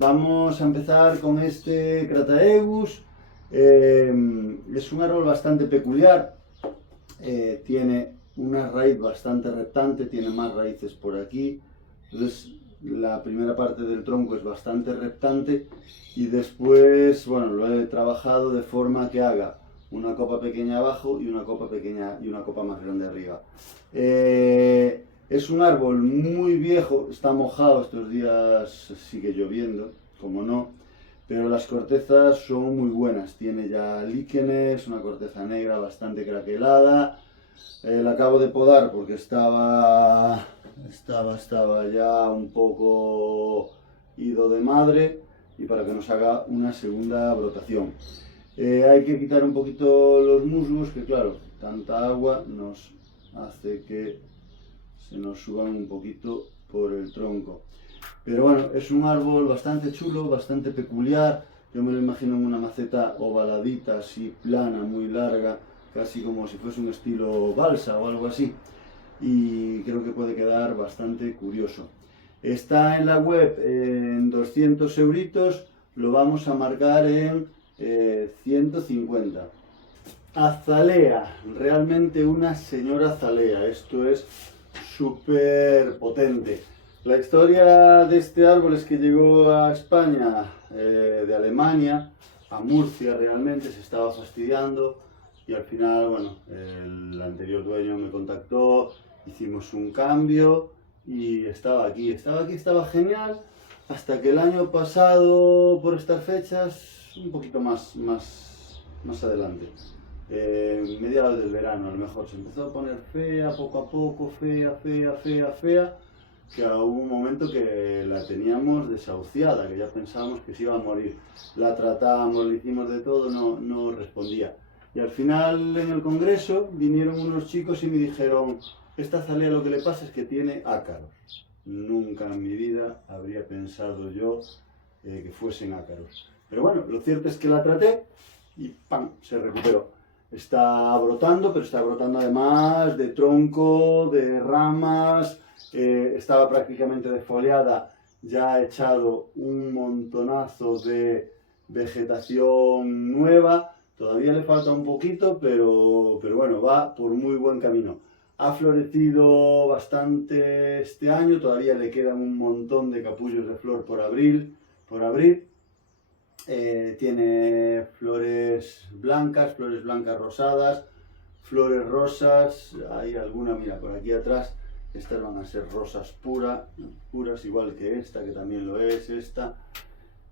Vamos a empezar con este Crataegus. Es un árbol bastante peculiar. Tiene una raíz bastante reptante, tiene más raíces por aquí. Entonces, la primera parte del tronco es bastante reptante y después, bueno, lo he trabajado de forma que haga una copa pequeña abajo y una copa pequeña y una copa más grande arriba. Es un árbol muy viejo, está mojado estos días, sigue lloviendo, como no, pero las cortezas son muy buenas, tiene ya líquenes, una corteza negra bastante craquelada. La acabo de podar porque estaba ya un poco ido de madre y para que nos haga una segunda brotación. Hay que quitar un poquito los musgos, que claro, tanta agua nos hace que se nos suban un poquito por el tronco. Pero bueno, es un árbol bastante chulo, bastante peculiar. Yo me lo imagino en una maceta ovaladita, así plana, muy larga, casi como si fuese un estilo balsa o algo así. Y creo que puede quedar bastante curioso. Está en la web en 200 euritos, lo vamos a marcar en 150. Azalea, realmente una señora azalea, esto es súper potente. La historia de este árbol es que llegó a España de Alemania, a Murcia realmente, se estaba fastidiando y al final, bueno, el anterior dueño me contactó, hicimos un cambio y estaba estaba genial, hasta que el año pasado, por estas fechas, un poquito más adelante, mediados del verano a lo mejor, se empezó a poner fea, poco a poco, fea, que hubo un momento que la teníamos desahuciada, que ya pensábamos que se iba a morir. La tratamos, le hicimos de todo, no respondía. Y al final en el congreso vinieron unos chicos y me dijeron, esta azalea lo que le pasa es que tiene ácaros. Nunca en mi vida habría pensado yo que fuesen ácaros. Pero bueno, lo cierto es que la traté y ¡pam!, se recuperó. Está brotando, pero está brotando además de tronco, de ramas. Estaba prácticamente defoliada, ya ha echado un montonazo de vegetación nueva. Todavía le falta un poquito, pero bueno, va por muy buen camino. Ha florecido bastante este año, todavía le quedan un montón de capullos de flor por abrir. Tiene flores blancas rosadas, flores rosas, hay alguna, mira, por aquí atrás, estas van a ser rosas puras, igual que esta, que también lo es, esta.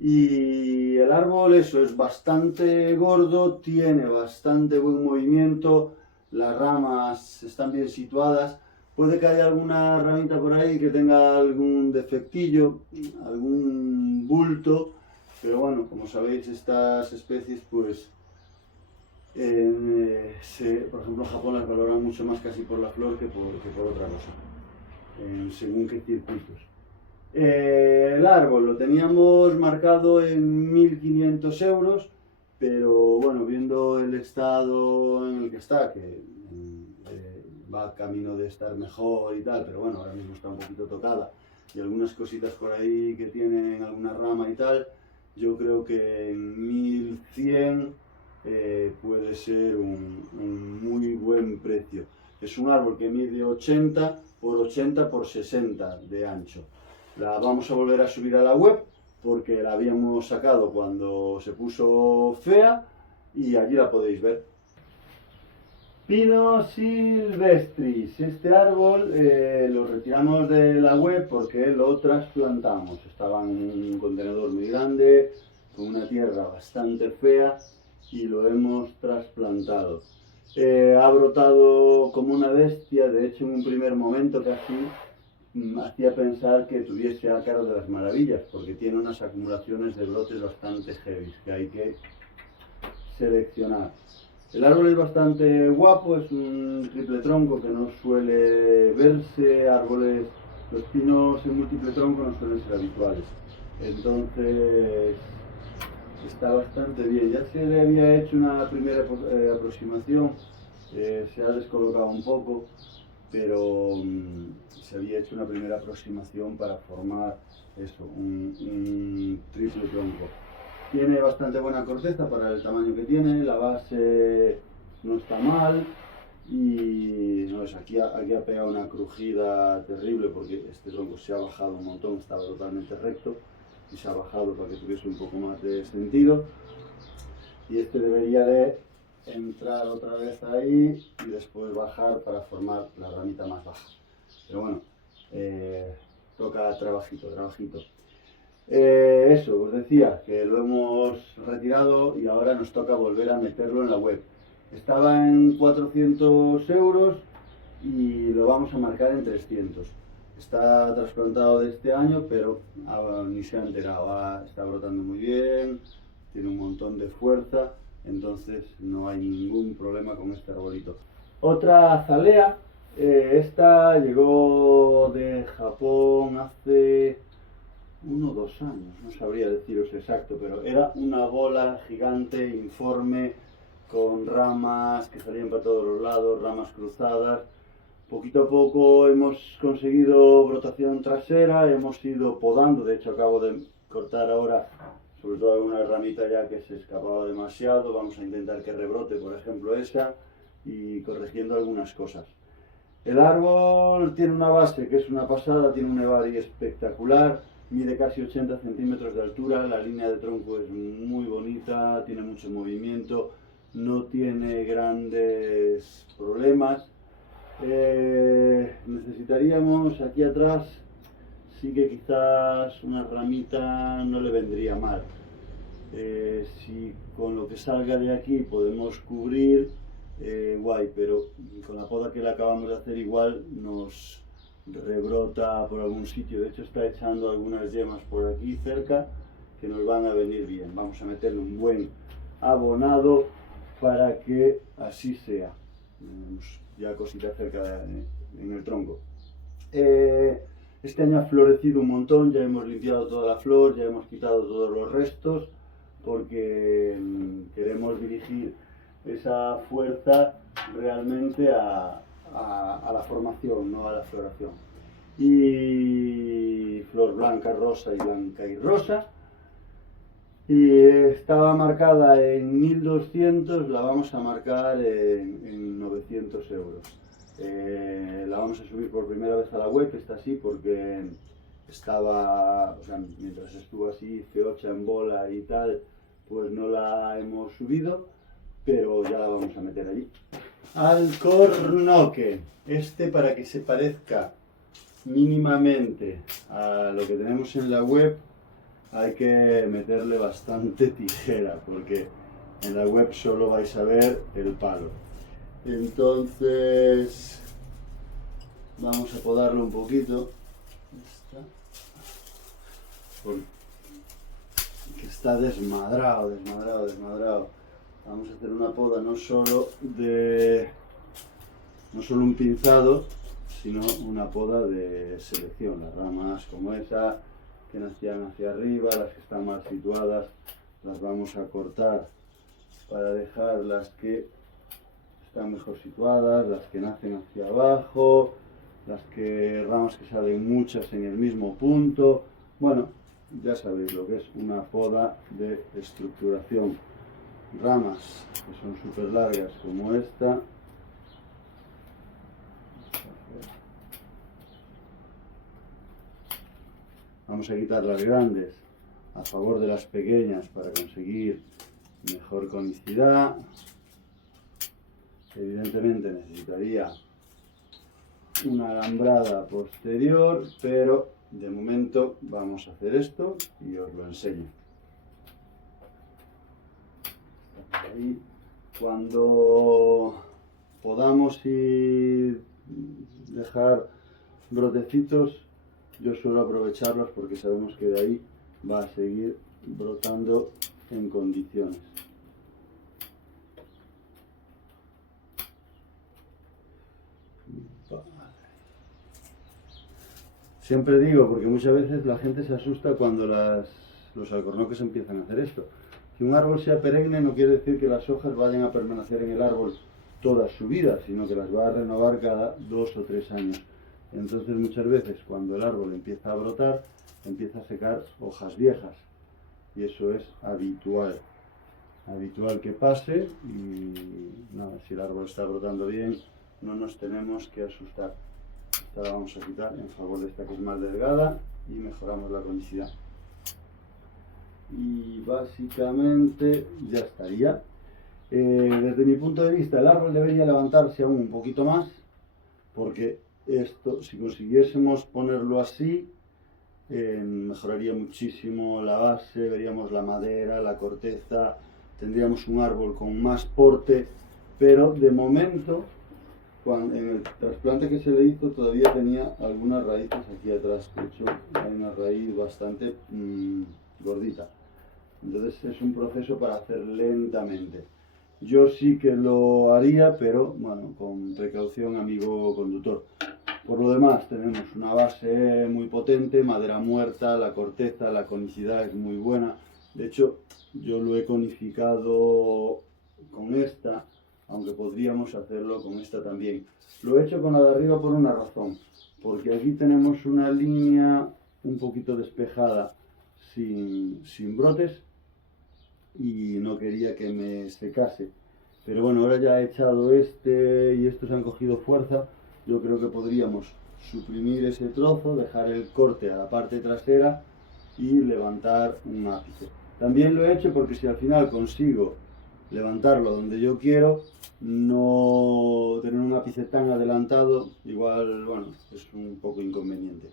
Y el árbol, eso, es bastante gordo, tiene bastante buen movimiento, las ramas están bien situadas. Puede que haya alguna ramita por ahí que tenga algún defectillo, algún bulto, pero bueno, como sabéis, estas especies, pues, por ejemplo, en Japón las valoran mucho más casi por la flor que por otra cosa, según qué circuitos. El árbol lo teníamos marcado en 1.500 euros, pero bueno, viendo el estado en el que está, que va camino de estar mejor y tal, pero bueno, ahora mismo está un poquito tocada y algunas cositas por ahí que tienen alguna rama y tal, yo creo que en 1.100 puede ser un muy buen precio. Es un árbol que mide 80 por 80 por 60 de ancho. La vamos a volver a subir a la web porque la habíamos sacado cuando se puso fea y allí la podéis ver. Pino silvestris. Este árbol lo retiramos de la web porque lo trasplantamos. Estaba en un contenedor muy grande, con una tierra bastante fea y lo hemos trasplantado. Ha brotado como una bestia, de hecho en un primer momento casi hacía pensar que tuviese ácaros de las maravillas, porque tiene unas acumulaciones de brotes bastante heavy que hay que seleccionar. El árbol es bastante guapo, es un triple tronco que no suele verse, los pinos en múltiple tronco no suelen ser habituales. Entonces está bastante bien. Ya se le había hecho una primera aproximación, se ha descolocado un poco, pero se había hecho una primera aproximación para formar eso, un triple triple tronco. Tiene bastante buena corteza para el tamaño que tiene, la base no está mal y no, aquí ha pegado una crujida terrible porque este tronco se ha bajado un montón, estaba totalmente recto y se ha bajado para que tuviese un poco más de sentido, y este debería de entrar otra vez ahí y después bajar para formar la ramita más baja. Pero bueno, toca trabajito. Eso, os decía que lo hemos retirado y ahora nos toca volver a meterlo en la web. Estaba en 400 euros y lo vamos a marcar en 300. Está trasplantado de este año, pero ni se ha enterado. Está brotando muy bien, tiene un montón de fuerza, entonces no hay ningún problema con este arbolito. Otra azalea, esta llegó de Japón hace 1 o 2 años, no sabría deciros exacto, pero era una bola gigante, informe, con ramas que salían para todos los lados, ramas cruzadas. Poquito a poco hemos conseguido brotación trasera, hemos ido podando, de hecho acabo de cortar ahora sobre todo alguna ramita ya que se escapaba demasiado, vamos a intentar que rebrote, por ejemplo esa, y corrigiendo algunas cosas. El árbol tiene una base que es una pasada, tiene un nevari espectacular, mide casi 80 centímetros de altura, la línea de tronco es muy bonita, tiene mucho movimiento, no tiene grandes problemas. Necesitaríamos aquí atrás, sí que quizás una ramita no le vendría mal. Si con lo que salga de aquí podemos cubrir, guay, pero con la poda que le acabamos de hacer igual nos rebrota por algún sitio. De hecho está echando algunas yemas por aquí cerca que nos van a venir bien. Vamos a meterle un buen abonado para que así sea. Tenemos ya cositas cerca en el tronco. Este año ha florecido un montón, ya hemos limpiado toda la flor, ya hemos quitado todos los restos porque queremos dirigir esa fuerza realmente a la formación, no a la floración. Y flor blanca, rosa y blanca y rosa. Y estaba marcada en 1200, la vamos a marcar en 900 euros. La vamos a subir por primera vez a la web, está así porque estaba, o sea, mientras estuvo así feocha en bola y tal, pues no la hemos subido, pero ya la vamos a meter allí. Alcornoque, este para que se parezca mínimamente a lo que tenemos en la web hay que meterle bastante tijera porque en la web solo vais a ver el palo. Entonces vamos a podarlo un poquito, porque está desmadrado. Vamos a hacer una poda no solo un pinzado, sino una poda de selección. Las ramas como esa que nacían hacia arriba, las que están mal situadas, las vamos a cortar para dejar las que están mejor situadas, las que nacen hacia abajo, ramas que salen muchas en el mismo punto. Bueno, ya sabéis lo que es una poda de estructuración. Ramas que son súper largas como esta. Vamos a quitar las grandes a favor de las pequeñas para conseguir mejor conicidad. Evidentemente necesitaría una alambrada posterior, pero de momento vamos a hacer esto y os lo enseño. Ahí, cuando podamos ir dejar brotecitos, yo suelo aprovecharlos porque sabemos que de ahí va a seguir brotando en condiciones. Siempre digo, porque muchas veces la gente se asusta cuando los alcornoques empiezan a hacer esto. Que un árbol sea perenne no quiere decir que las hojas vayan a permanecer en el árbol toda su vida, sino que las va a renovar cada 2 o 3 años. Entonces muchas veces cuando el árbol empieza a brotar, empieza a secar hojas viejas. y eso es habitual que pase. Y nada, si el árbol está brotando bien, no nos tenemos que asustar. Esta la vamos a quitar en favor de esta que es más delgada y mejoramos la conicidad. Y básicamente ya estaría. Desde mi punto de vista, el árbol debería levantarse aún un poquito más, porque esto, si consiguiésemos ponerlo así, mejoraría muchísimo la base, veríamos la madera, la corteza, tendríamos un árbol con más porte, pero de momento, en el trasplante que se le hizo, todavía tenía algunas raíces aquí atrás. De hecho, hay una raíz bastante gordita. Entonces es un proceso para hacer lentamente. Yo sí que lo haría, pero bueno, con precaución, amigo conductor. Por lo demás, tenemos una base muy potente, madera muerta, la corteza, la conicidad es muy buena. De hecho, yo lo he conificado con esta, aunque podríamos hacerlo con esta también. Lo he hecho con la de arriba por una razón, porque aquí tenemos una línea un poquito despejada, sin brotes, y no quería que me secase. Pero bueno, ahora ya he echado este y estos han cogido fuerza. Yo creo que podríamos suprimir ese trozo, dejar el corte a la parte trasera y levantar un ápice. También lo he hecho porque si al final consigo levantarlo donde yo quiero, no tener un ápice tan adelantado, igual, bueno, es un poco inconveniente.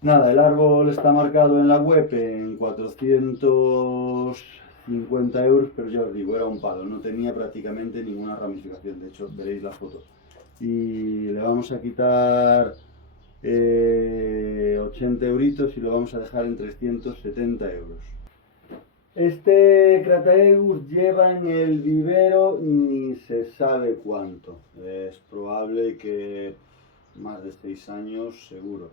Nada, el árbol está marcado en la web en 450 euros, pero ya os digo, era un palo, no tenía prácticamente ninguna ramificación, de hecho veréis la foto. Y le vamos a quitar 80 euritos y lo vamos a dejar en 370 euros. Este Crataegus lleva en el vivero ni se sabe cuánto, es probable que más de 6 años seguro.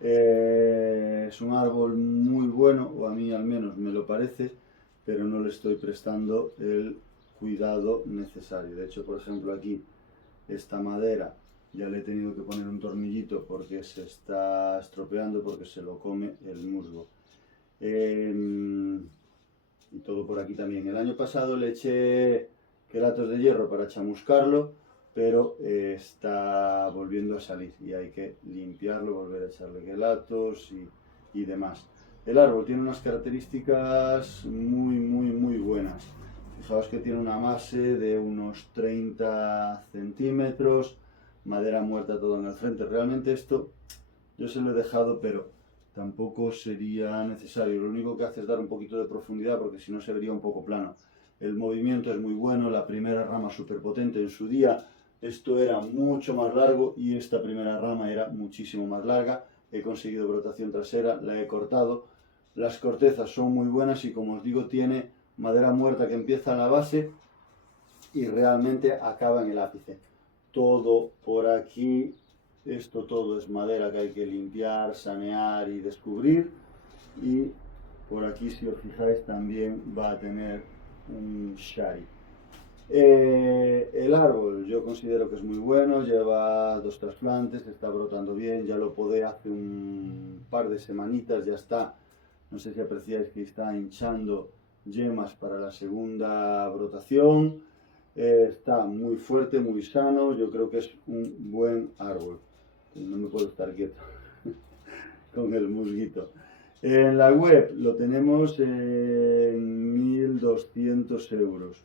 Es un árbol muy bueno, o a mí al menos me lo parece, pero no le estoy prestando el cuidado necesario. De hecho, por ejemplo, aquí esta madera ya le he tenido que poner un tornillito porque se está estropeando, porque se lo come el musgo. Y todo por aquí también. El año pasado le eché quelatos de hierro para chamuscarlo, pero está volviendo a salir y hay que limpiarlo, volver a echarle quelatos y demás. El árbol tiene unas características muy buenas. Fijaos que tiene una base de unos 30 centímetros, madera muerta todo en el frente. Realmente esto yo se lo he dejado, pero tampoco sería necesario. Lo único que hace es dar un poquito de profundidad, porque si no se vería un poco plano. El movimiento es muy bueno, la primera rama súper potente. En su día esto era mucho más largo y esta primera rama era muchísimo más larga. He conseguido brotación trasera, la he cortado. Las cortezas son muy buenas y, como os digo, tiene madera muerta que empieza en la base y realmente acaba en el ápice. Todo por aquí, esto todo es madera que hay que limpiar, sanear y descubrir. Y por aquí, si os fijáis, también va a tener un shari. El árbol yo considero que es muy bueno, lleva 2 trasplantes, está brotando bien, ya lo podé hace un par de semanitas, ya está, no sé si apreciáis que está hinchando yemas para la segunda brotación. Está muy fuerte, muy sano, yo creo que es un buen árbol. No me puedo estar quieto con el musguito. En la web lo tenemos en 1200 euros.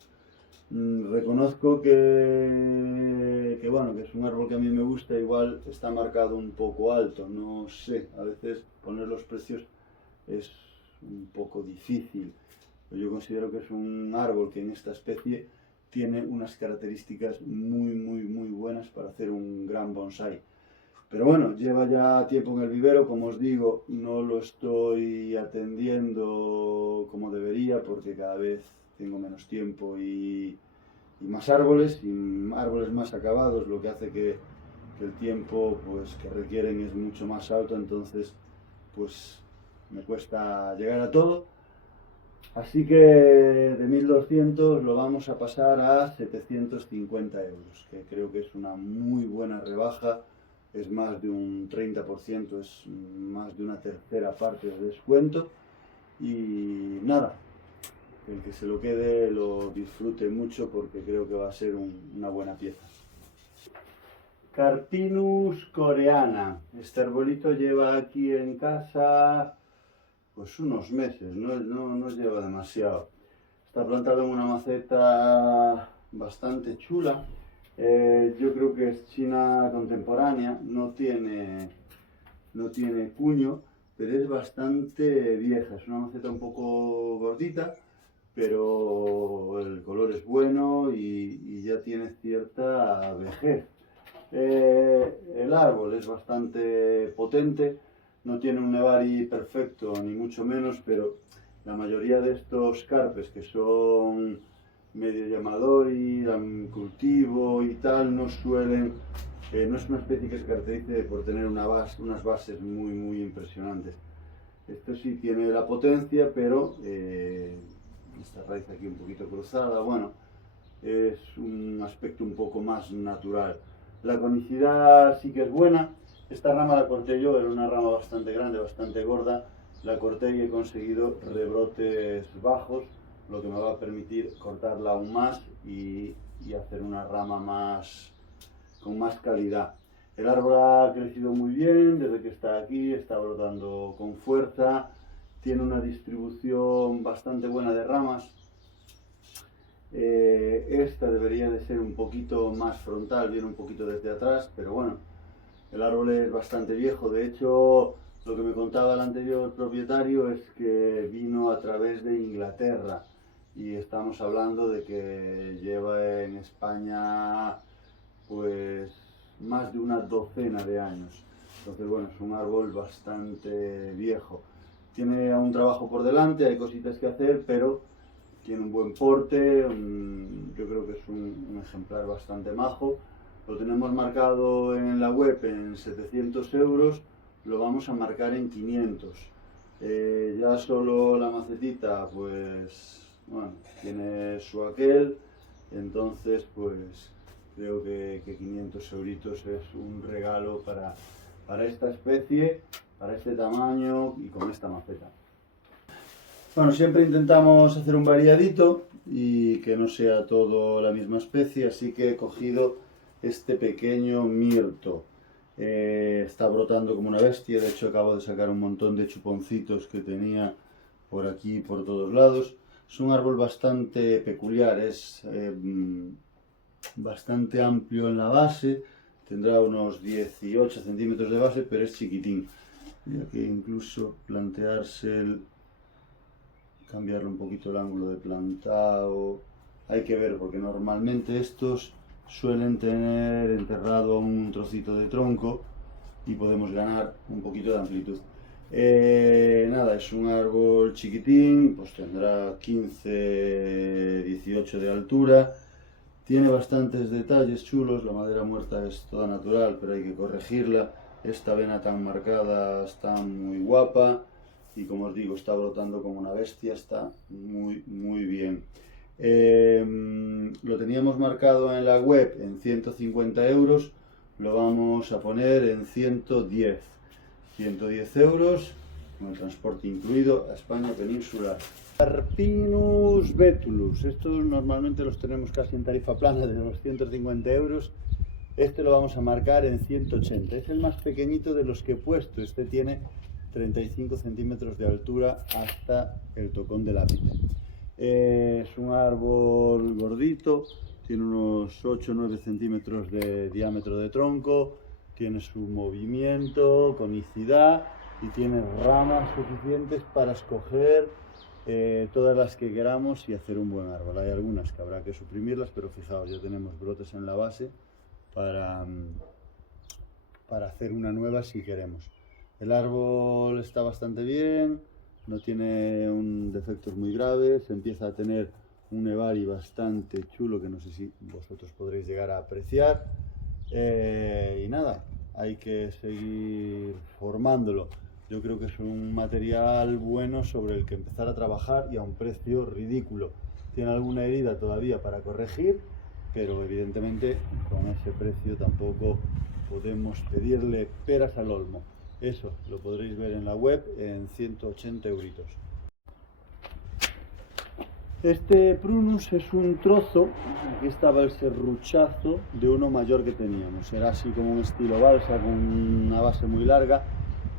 Reconozco que bueno, que es un árbol que a mí me gusta, igual está marcado un poco alto, no sé, a veces poner los precios es un poco difícil. Yo considero que es un árbol que en esta especie tiene unas características muy buenas para hacer un gran bonsai. Pero bueno, lleva ya tiempo en el vivero, como os digo, no lo estoy atendiendo como debería porque cada vez tengo menos tiempo y más árboles más acabados, lo que hace que el tiempo pues, que requieren es mucho más alto, entonces pues me cuesta llegar a todo. Así que de 1200 lo vamos a pasar a 750 euros, que creo que es una muy buena rebaja, es más de un 30%, es más de una tercera parte de descuento. Y nada, el que se lo quede lo disfrute mucho porque creo que va a ser una buena pieza. Carpinus coreana. Este arbolito lleva aquí en casa pues unos meses, no lleva demasiado. Está plantado en una maceta bastante chula. Yo creo que es china contemporánea, no tiene cuño, pero es bastante vieja. Es una maceta un poco gordita, pero el color es bueno y ya tiene cierta vejez. El árbol es bastante potente, no tiene un nevari perfecto ni mucho menos, pero la mayoría de estos carpes que son medio llamadori, cultivo y tal, no es una especie que se caracterice por tener unas bases muy impresionantes. Esto sí tiene la potencia, pero esta raíz aquí un poquito cruzada, bueno, es un aspecto un poco más natural. La conicidad sí que es buena. Esta rama la corté yo, era una rama bastante grande, bastante gorda. La corté y he conseguido rebrotes bajos, lo que me va a permitir cortarla aún más y hacer una rama con más calidad. El árbol ha crecido muy bien desde que está aquí, está brotando con fuerza, tiene una distribución bastante buena de ramas. Esta debería de ser un poquito más frontal, viene un poquito desde atrás, pero bueno, el árbol es bastante viejo. De hecho, lo que me contaba el anterior propietario es que vino a través de Inglaterra y estamos hablando de que lleva en España pues más de una docena de años. Entonces bueno, es un árbol bastante viejo. Tiene aún trabajo por delante, hay cositas que hacer, pero tiene un buen porte, yo creo que es un ejemplar bastante majo. Lo tenemos marcado en la web en 700 euros, lo vamos a marcar en 500. Ya solo la macetita, pues, bueno, tiene su aquel, entonces, pues, creo que 500 euritos es un regalo para esta especie, para este tamaño y con esta maceta. Bueno, siempre intentamos hacer un variadito y que no sea todo la misma especie, así que he cogido este pequeño mirto. Está brotando como una bestia, de hecho acabo de sacar un montón de chuponcitos que tenía por aquí y por todos lados. Es un árbol bastante peculiar, es bastante amplio en la base, tendrá unos 18 centímetros de base, pero es chiquitín. Mira que incluso cambiarle un poquito el ángulo de plantado, hay que ver porque normalmente estos suelen tener enterrado un trocito de tronco y podemos ganar un poquito de amplitud. Nada, es un árbol chiquitín, pues tendrá 15-18 de altura, tiene bastantes detalles chulos, la madera muerta es toda natural pero hay que corregirla, esta vena tan marcada está muy guapa. Y como os digo, está brotando como una bestia, está muy bien. Lo teníamos marcado en la web en 150 euros, lo vamos a poner en 110. 110 euros, con el transporte incluido a España peninsular. Carpinus betulus, estos normalmente los tenemos casi en tarifa plana de 250 euros. Este lo vamos a marcar en 180, es el más pequeñito de los que he puesto, este tiene 35 centímetros de altura hasta el tocón del ápice. Es un árbol gordito, tiene unos 8-9 centímetros de diámetro de tronco, tiene su movimiento, conicidad y tiene ramas suficientes para escoger todas las que queramos y hacer un buen árbol. Hay algunas que habrá que suprimirlas, pero fijaos, ya tenemos brotes en la base para hacer una nueva si queremos. El árbol está bastante bien, no tiene defectos muy graves, empieza a tener un nevari bastante chulo que no sé si vosotros podréis llegar a apreciar. Y nada, hay que seguir formándolo. Yo creo que es un material bueno sobre el que empezar a trabajar y a un precio ridículo. Tiene alguna herida todavía para corregir, pero evidentemente con ese precio tampoco podemos pedirle peras al olmo. Eso lo podréis ver en la web en 180 euritos. Este prunus es un trozo, aquí estaba el serruchazo de uno mayor que teníamos, era así como un estilo balsa con una base muy larga,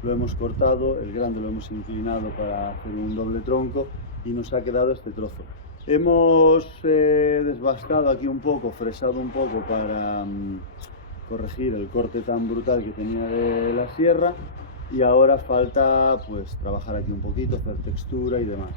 lo hemos cortado, el grande lo hemos inclinado para hacer un doble tronco y nos ha quedado este trozo. Hemos desbastado aquí un poco, fresado un poco para corregir el corte tan brutal que tenía de la sierra y ahora falta pues trabajar aquí un poquito, hacer textura y demás.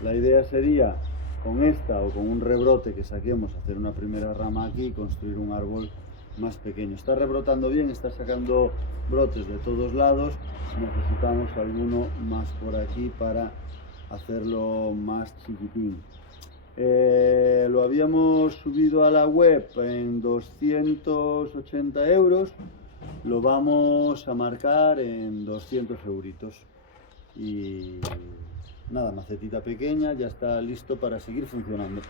La idea sería con esta o con un rebrote que saquemos, hacer una primera rama aquí y construir un árbol más pequeño. Está rebrotando bien, está sacando brotes de todos lados, necesitamos alguno más por aquí para hacerlo más chiquitín. Lo habíamos subido a la web en 280 euros, lo vamos a marcar en 200 euritos y nada, macetita pequeña, ya está listo para seguir funcionando.